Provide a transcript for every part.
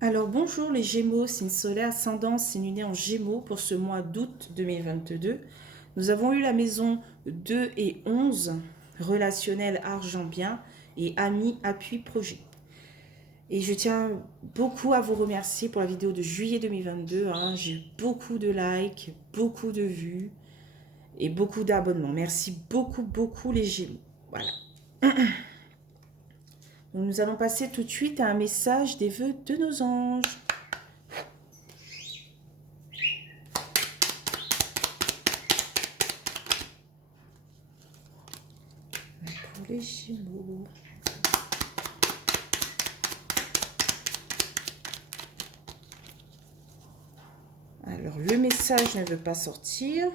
Alors bonjour les Gémeaux, signe solaire, ascendant, signe lunaire en Gémeaux pour ce mois d'août 2022. Nous avons eu la maison 2 et 11, relationnel, argent bien et amis, appui, projet. Et je tiens beaucoup à vous remercier pour la vidéo de juillet 2022. J'ai eu beaucoup de likes, beaucoup de vues et beaucoup d'abonnements. Merci beaucoup, beaucoup les Gémeaux. Voilà. Donc nous allons passer tout de suite à un message des vœux de nos anges. Pour les Gémeaux. Alors, le message ne veut pas sortir.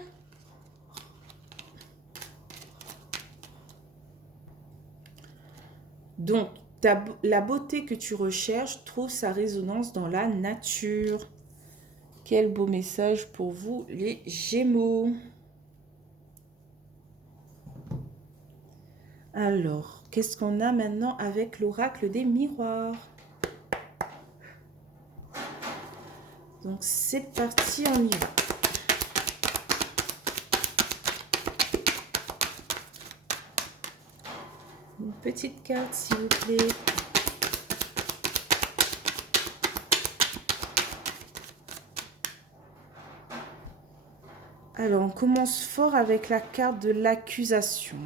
Donc, la beauté que tu recherches trouve sa résonance dans la nature. Quel beau message pour vous, les Gémeaux. Alors, qu'est-ce qu'on a maintenant avec l'oracle des miroirs? Donc, c'est parti, on y va. Une petite carte, s'il vous plaît. Alors, on commence fort avec la carte de l'accusation.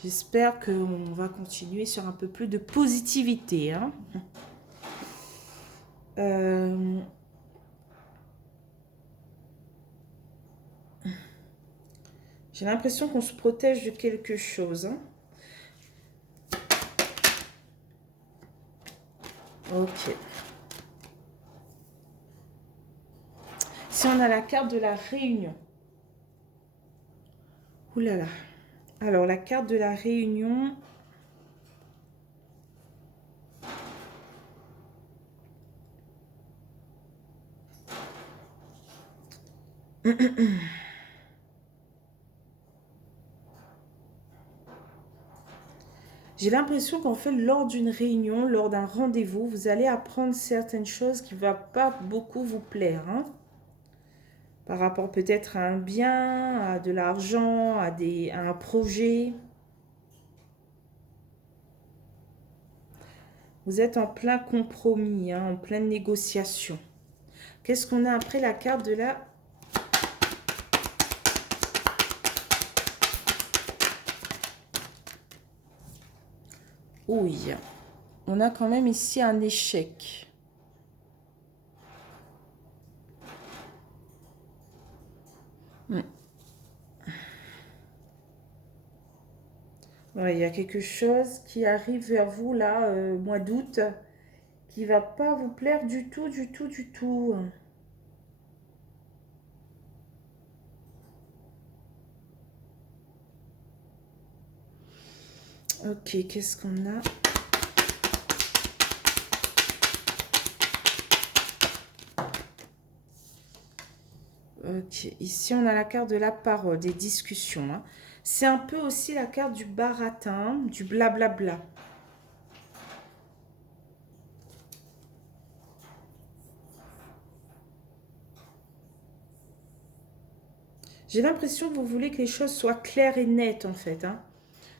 J'espère qu'on va continuer sur un peu plus de positivité. J'ai l'impression qu'on se protège de quelque chose. Ok. Si on a la carte de la réunion. Ouh là là. Alors, la carte de la réunion. J'ai l'impression qu'en fait, lors d'une réunion, lors d'un rendez-vous, vous allez apprendre certaines choses qui ne vont pas beaucoup vous plaire. Par rapport peut-être à un bien, à de l'argent, à un projet. Vous êtes en plein compromis, en pleine négociation. Qu'est-ce qu'on a après la carte de la... Oui, on a quand même ici un échec. Ouais, il y a quelque chose qui arrive vers vous là, mois d'août, qui va pas vous plaire du tout, du tout, du tout. Ok, qu'est-ce qu'on a? Ok, ici on a la carte de la parole, des discussions. C'est un peu aussi la carte du baratin, du blablabla. J'ai l'impression que vous voulez que les choses soient claires et nettes en fait.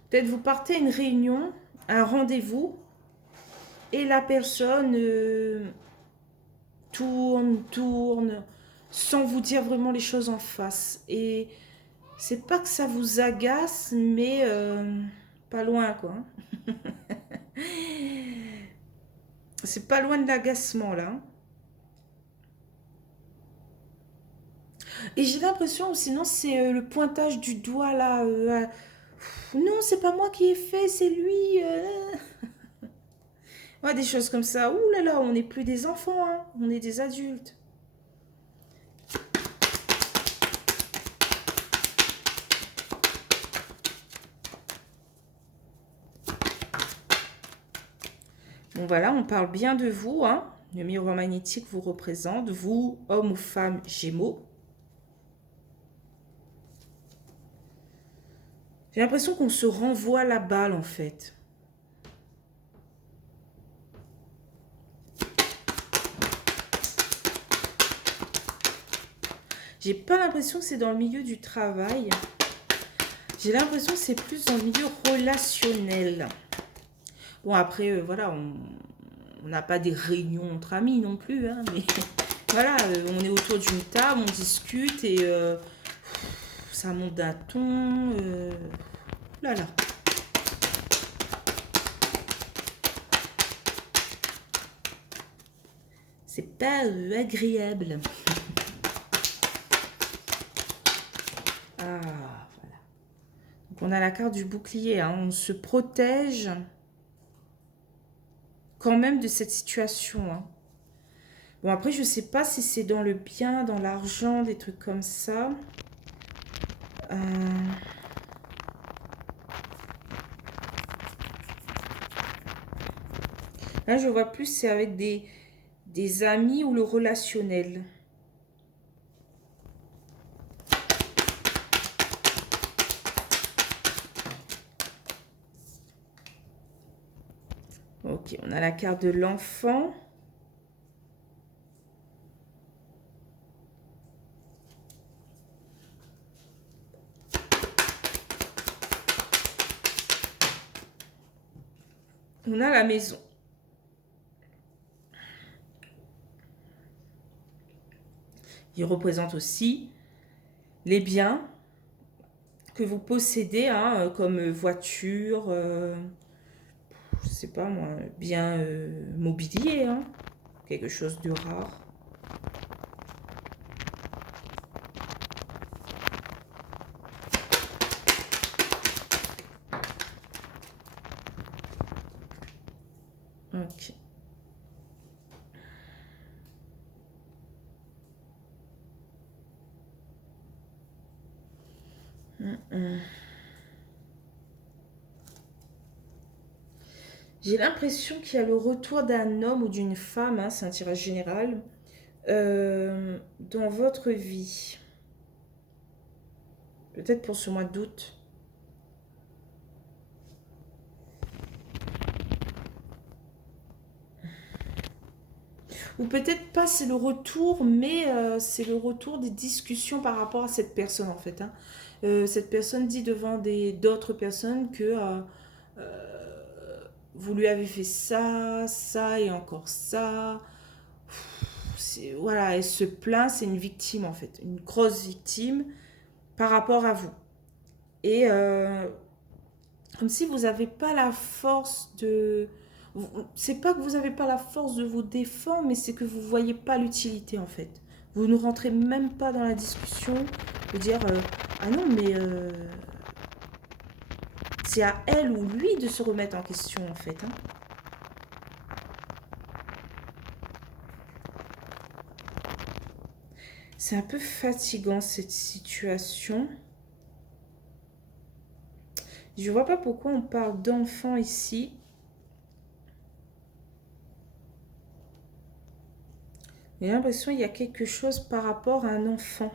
Peut-être vous partez à une réunion, un rendez-vous, et la personne tourne, sans vous dire vraiment les choses en face. Et c'est pas que ça vous agace, mais pas loin quoi. C'est pas loin de l'agacement là. Et j'ai l'impression, sinon c'est le pointage du doigt là. Non, c'est pas moi qui ai fait, c'est lui. Ouais, des choses comme ça. Ouh là là, on n'est plus des enfants, on est des adultes. Bon voilà, on parle bien de vous. Le miroir magnétique vous représente, vous, homme ou femme Gémeaux. J'ai l'impression qu'on se renvoie la balle en fait. J'ai pas l'impression que c'est dans le milieu du travail. J'ai l'impression que c'est plus dans le milieu relationnel. Bon, après, voilà, on n'a pas des réunions entre amis non plus, hein, mais voilà, on est autour d'une table, on discute et ça monte d'un ton. Là, là. C'est pas agréable. Ah, voilà. Donc on a la carte du bouclier, hein. On se protège quand même de cette situation, hein. Bon, après, je sais pas si c'est dans le bien, dans l'argent, des trucs comme ça. Là, je vois plus, c'est avec des amis ou le relationnel. Ok, on a la carte de l'enfant. On a la maison. Il représente aussi les biens que vous possédez, hein, comme voiture, je sais pas moi, bien mobilier, hein, quelque chose de rare. Ok. J'ai l'impression qu'il y a le retour d'un homme ou d'une femme, hein, c'est un tirage général, dans votre vie. Peut-être pour ce mois d'août. Ou peut-être pas c'est le retour, mais c'est le retour des discussions par rapport à cette personne en fait, hein. Cette personne dit devant d'autres personnes que vous lui avez fait ça, ça et encore ça. Voilà, elle se plaint, c'est une victime en fait, une grosse victime par rapport à vous. Et comme si vous n'avez pas la force de... C'est pas que vous n'avez pas la force de vous défendre, mais c'est que vous ne voyez pas l'utilité en fait. Vous ne rentrez même pas dans la discussion de dire ah non, mais c'est à elle ou lui de se remettre en question en fait, hein. C'est un peu fatigant cette situation. Je vois pas pourquoi on parle d'enfant ici. J'ai l'impression qu'il y a quelque chose par rapport à un enfant.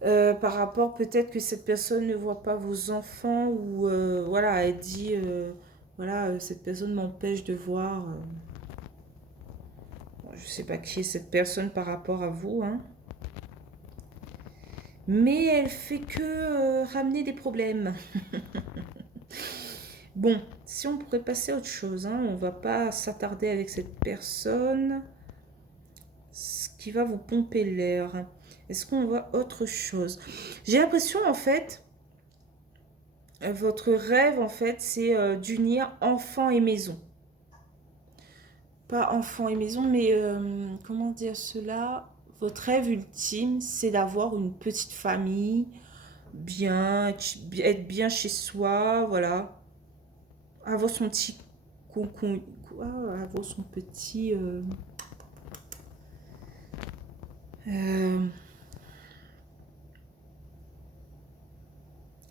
Par rapport peut-être que cette personne ne voit pas vos enfants ou voilà, elle dit voilà, cette personne m'empêche de voir. Bon, je sais pas qui est cette personne par rapport à vous, hein. Mais elle fait que ramener des problèmes. Bon, si on pourrait passer à autre chose, hein, on va pas s'attarder avec cette personne. Ce qui va vous pomper l'air. Est-ce qu'on voit autre chose? J'ai l'impression en fait, votre rêve en fait, c'est d'unir enfant et maison. Pas enfant et maison, mais comment dire cela? Votre rêve ultime, c'est d'avoir une petite famille, bien, être bien chez soi, voilà. Avoir son petit cocon, quoi, avoir son petit... euh,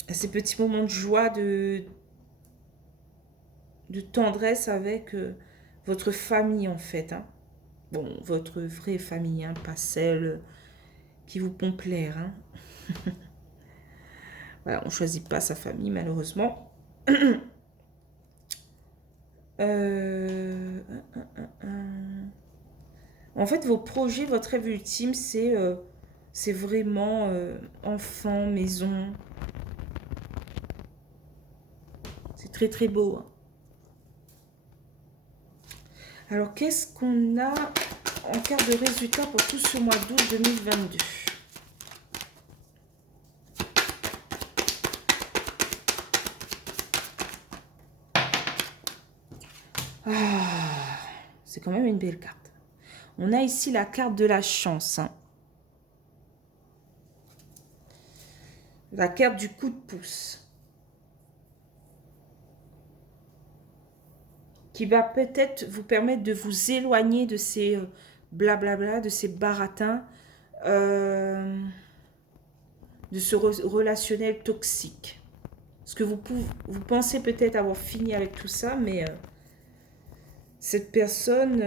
ces petits moments de joie, de tendresse avec votre famille en fait, hein. Bon, votre vraie famille, hein, pas celle qui vous pompe l'air, hein. Voilà, on choisit pas sa famille malheureusement. Euh, En fait, vos projets, votre rêve ultime, c'est C'est vraiment enfant, maison. C'est très très beau. Hein. Alors, qu'est-ce qu'on a en carte de résultat pour tout ce mois d'août 2022? Ah, c'est quand même une belle carte. On a ici la carte de la chance. Hein. La carte du coup de pouce. Qui va peut-être vous permettre de vous éloigner de ces blablabla, de ces baratins, de ce relationnel toxique. Parce que vous pensez peut-être avoir fini avec tout ça, mais cette personne,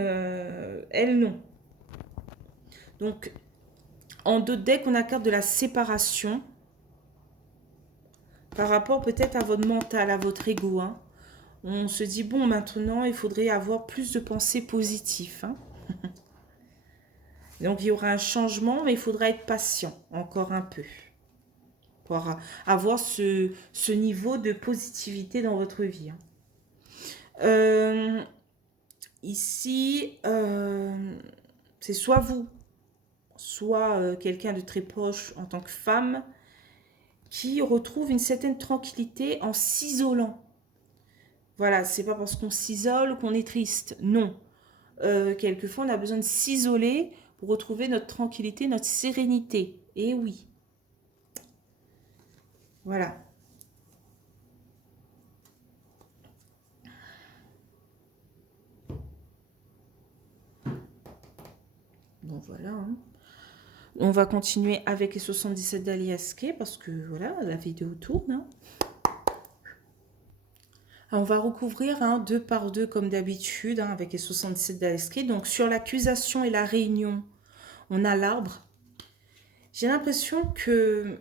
elle, non. Donc, en deux decks, on a la carte de la séparation par rapport peut-être à votre mental, à votre ego. Hein. On se dit, bon, maintenant, il faudrait avoir plus de pensées positives. Hein. Donc, il y aura un changement, mais il faudra être patient encore un peu pour avoir ce niveau de positivité dans votre vie. Hein. Ici, c'est soit vous, soit quelqu'un de très proche en tant que femme qui retrouve une certaine tranquillité en s'isolant. Voilà, c'est pas parce qu'on s'isole qu'on est triste. Non. Quelquefois, on a besoin de s'isoler pour retrouver notre tranquillité, notre sérénité. Et oui. Voilà. Bon, voilà. Hein. On va continuer avec les 77 d'Aliaske parce que voilà, la vidéo tourne. Hein. On va recouvrir hein, 2 par 2 comme d'habitude hein, avec les 77 d'Aliaske. Donc sur l'accusation et la réunion, on a l'arbre. J'ai l'impression que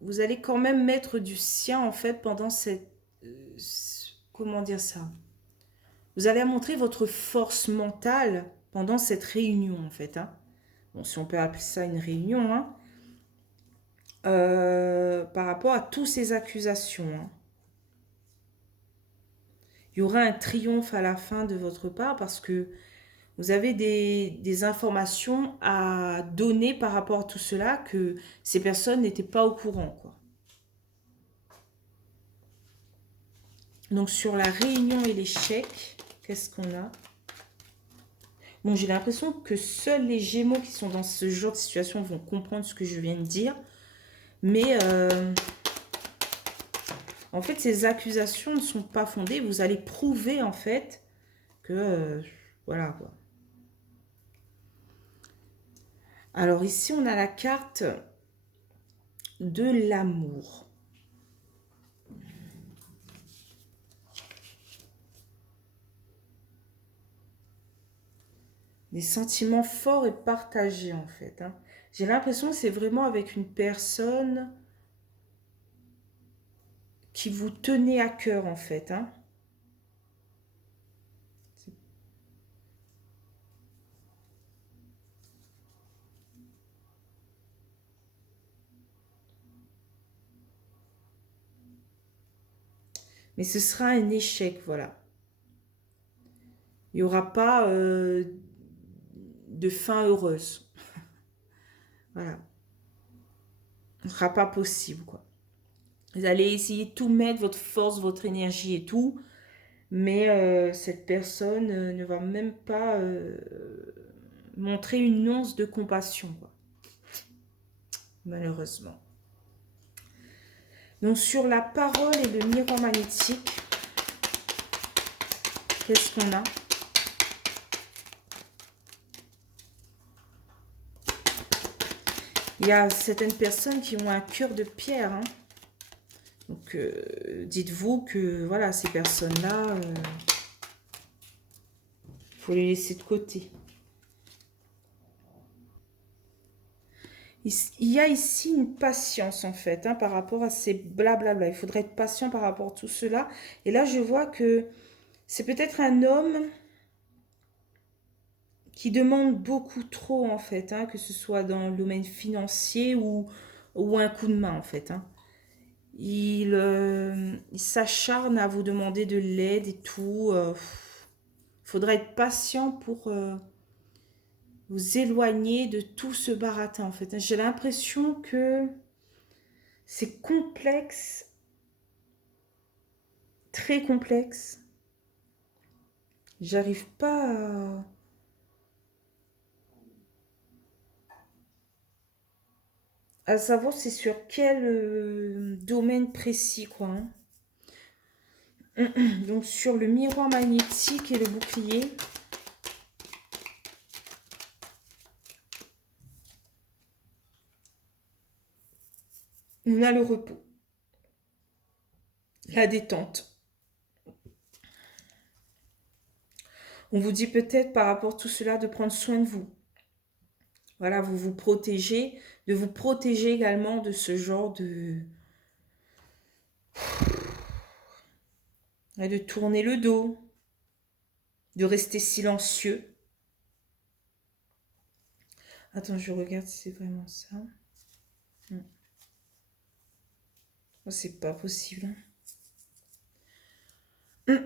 vous allez quand même mettre du sien en fait pendant cette... comment dire ça? Vous allez montrer votre force mentale pendant cette réunion en fait. Hein. Bon, si on peut appeler ça une réunion, hein. Par rapport à toutes ces accusations. Hein. Il y aura un triomphe à la fin de votre part parce que vous avez des informations à donner par rapport à tout cela que ces personnes n'étaient pas au courant. Quoi. Donc sur la réunion et l'échec, qu'est-ce qu'on a? Bon, j'ai l'impression que seuls les Gémeaux qui sont dans ce genre de situation vont comprendre ce que je viens de dire. Mais en fait, ces accusations ne sont pas fondées. Vous allez prouver en fait que... voilà quoi. Alors ici, on a la carte de l'amour. Des sentiments forts et partagés en fait. Hein. J'ai l'impression que c'est vraiment avec une personne qui vous tenait à cœur en fait. Hein. Mais ce sera un échec, voilà. Il n'y aura pas de fin heureuse. Voilà. Ce ne sera pas possible, quoi. Vous allez essayer de tout mettre, votre force, votre énergie et tout. Mais cette personne ne va même pas montrer une once de compassion, quoi. Malheureusement. Donc sur la parole et le miroir magnétique, qu'est-ce qu'on a? Il y a certaines personnes qui ont un cœur de pierre. Hein. Donc, dites-vous que voilà, ces personnes-là, il faut les laisser de côté. Il y a ici une patience, en fait, hein, par rapport à ces blablabla. Il faudrait être patient par rapport à tout cela. Et là, je vois que c'est peut-être un homme qui demande beaucoup trop en fait, hein, que ce soit dans le domaine financier ou un coup de main en fait. Hein. Il s'acharne à vous demander de l'aide et tout. Faudra être patient pour vous éloigner de tout ce baratin en fait. J'ai l'impression que c'est complexe, très complexe. J'arrive pas à savoir c'est sur quel domaine précis quoi. Hein. Donc sur le miroir magnétique et le bouclier. On a le repos, la détente. On vous dit peut-être par rapport à tout cela de prendre soin de vous. Voilà, vous vous protégez, de vous protéger également de ce genre de tourner le dos, de rester silencieux. Attends, je regarde si c'est vraiment ça. Oh, c'est pas possible. De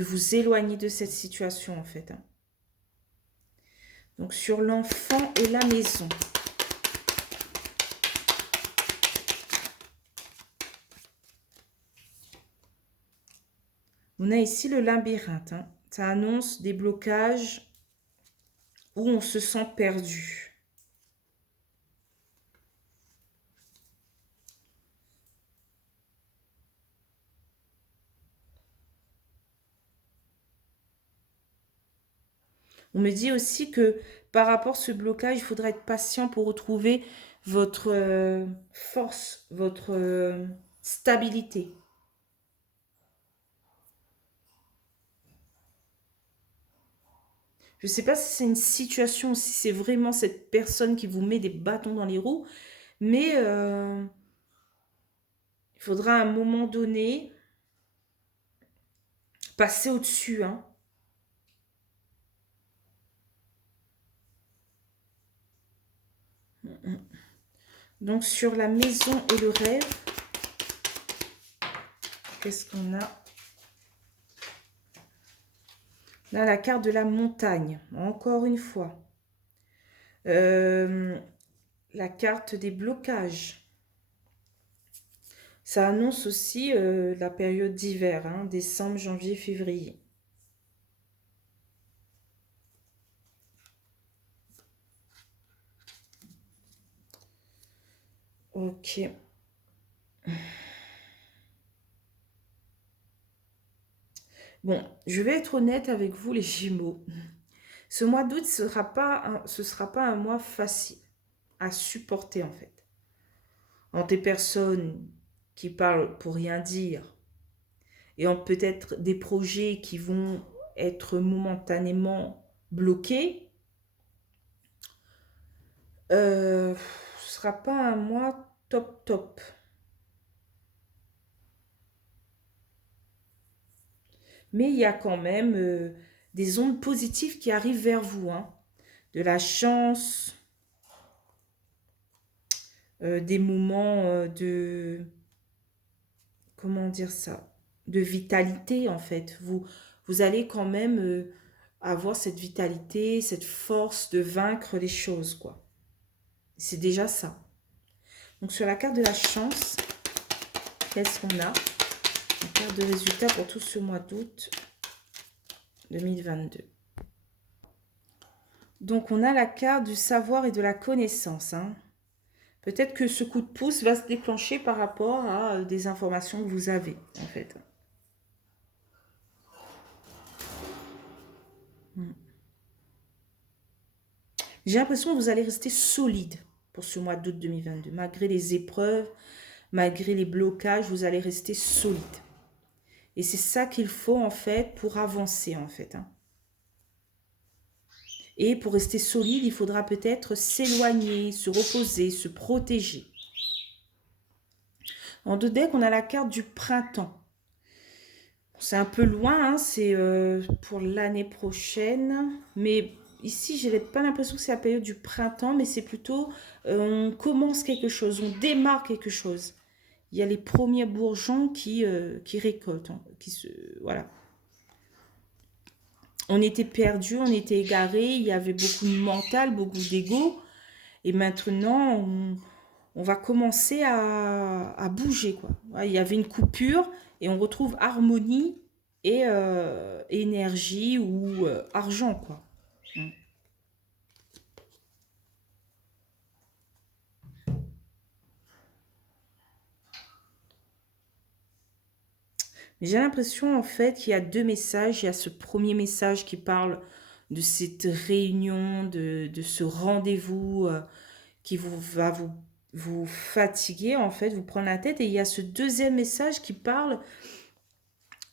vous éloigner de cette situation en fait. Hein. Donc sur l'enfant et la maison. On a ici le labyrinthe. Hein. Ça annonce des blocages où on se sent perdu. On me dit aussi que par rapport à ce blocage, il faudra être patient pour retrouver votre force, votre stabilité. Je ne sais pas si c'est une situation, si c'est vraiment cette personne qui vous met des bâtons dans les roues, mais il faudra à un moment donné passer au-dessus. Hein. Donc sur la maison et le rêve, qu'est-ce qu'on a? Là, la carte de la montagne, encore une fois. La carte des blocages. Ça annonce aussi la période d'hiver, hein, décembre, janvier, février. Ok. Bon, je vais être honnête avec vous les Gémeaux. Ce mois d'août ce sera pas un mois facile à supporter en fait. Entre des personnes qui parlent pour rien dire et en peut-être des projets qui vont être momentanément bloqués, ce sera pas un mois top top. Mais il y a quand même des ondes positives qui arrivent vers vous. Hein. De la chance, des moments de... Comment dire ça? De vitalité, en fait. Vous allez quand même avoir cette vitalité, cette force de vaincre les choses, quoi. C'est déjà ça. Donc, sur la carte de la chance, qu'est-ce qu'on a? La carte de résultat pour tout ce mois d'août 2022. Donc, on a la carte du savoir et de la connaissance. Hein. Peut-être que ce coup de pouce va se déclencher par rapport à des informations que vous avez, en fait. J'ai l'impression que vous allez rester solide pour ce mois d'août 2022. Malgré les épreuves, malgré les blocages, vous allez rester solide. Et c'est ça qu'il faut, en fait, pour avancer, en fait. Hein. Et pour rester solide, il faudra peut-être s'éloigner, se reposer, se protéger. En deux decks, on a la carte du printemps. C'est un peu loin, hein, c'est pour l'année prochaine. Mais ici, je n'ai pas l'impression que c'est la période du printemps, mais c'est plutôt on commence quelque chose, on démarre quelque chose. Il y a les premiers bourgeons qui récoltent, hein, voilà. On était perdus, on était égarés, il y avait beaucoup de mental, beaucoup d'ego. Et maintenant, on va commencer à bouger, quoi. Ouais, il y avait une coupure et on retrouve harmonie et énergie ou argent, quoi. Mm. Mais j'ai l'impression, en fait, qu'il y a deux messages. Il y a ce premier message qui parle de cette réunion, de ce rendez-vous qui vous fatiguer, en fait, vous prendre la tête. Et il y a ce deuxième message qui parle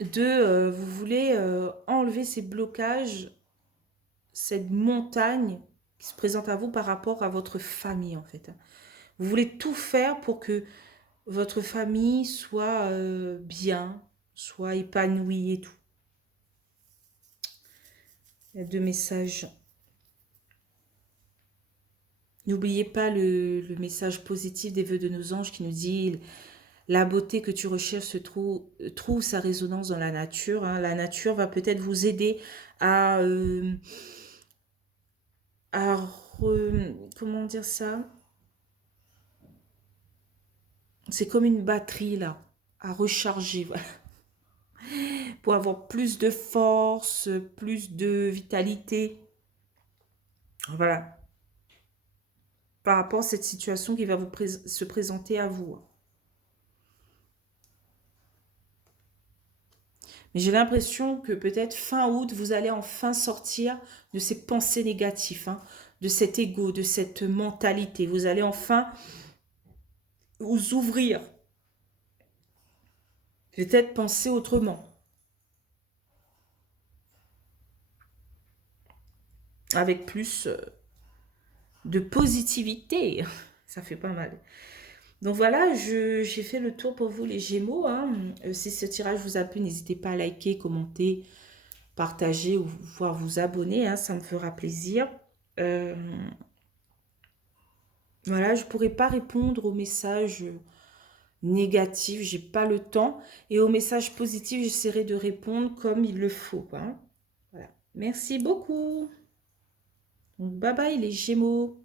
de vous voulez enlever ces blocages, cette montagne qui se présente à vous par rapport à votre famille, en fait. Vous voulez tout faire pour que votre famille soit bien, soit épanouie et tout. Il y a deux messages. N'oubliez pas le message positif des vœux de nos anges qui nous dit la beauté que tu recherches trouve sa résonance dans la nature, hein. La nature va peut-être vous aider à, comment dire ça? C'est comme une batterie là, à recharger, voilà, pour avoir plus de force, plus de vitalité. Voilà, par rapport à cette situation qui va se présenter à vous. Mais j'ai l'impression que peut-être fin août, vous allez enfin sortir de ces pensées négatives, hein, de cet ego, de cette mentalité. Vous allez enfin vous ouvrir, peut-être penser autrement, avec plus de positivité. Ça fait pas mal. Donc voilà, j'ai fait le tour pour vous les Gémeaux, hein. Si ce tirage vous a plu, n'hésitez pas à liker, commenter, partager ou voire vous abonner, hein, ça me fera plaisir. Euh, voilà, je ne pourrai pas répondre aux messages négatifs, j'ai pas le temps. Et aux messages positifs, j'essaierai de répondre comme il le faut, quoi, hein. Voilà. Merci beaucoup. Donc, bye bye les Gémeaux.